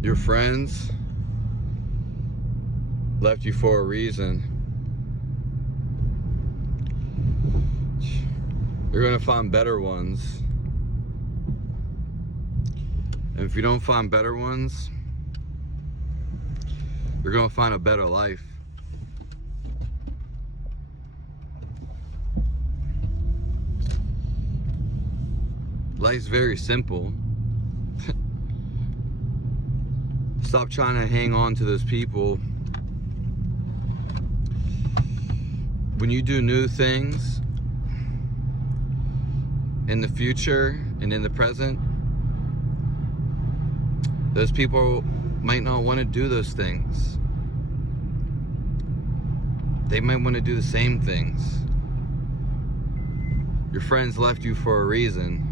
Your friends left you for a reason. You're gonna find better ones. And if you don't find better ones, you're gonna find a better life. Life's very simple. Stop trying to hang on to those people. When you do new things in the future and in the present, those people might not want to do those things. They might want to do the same things. Your friends left you for a reason.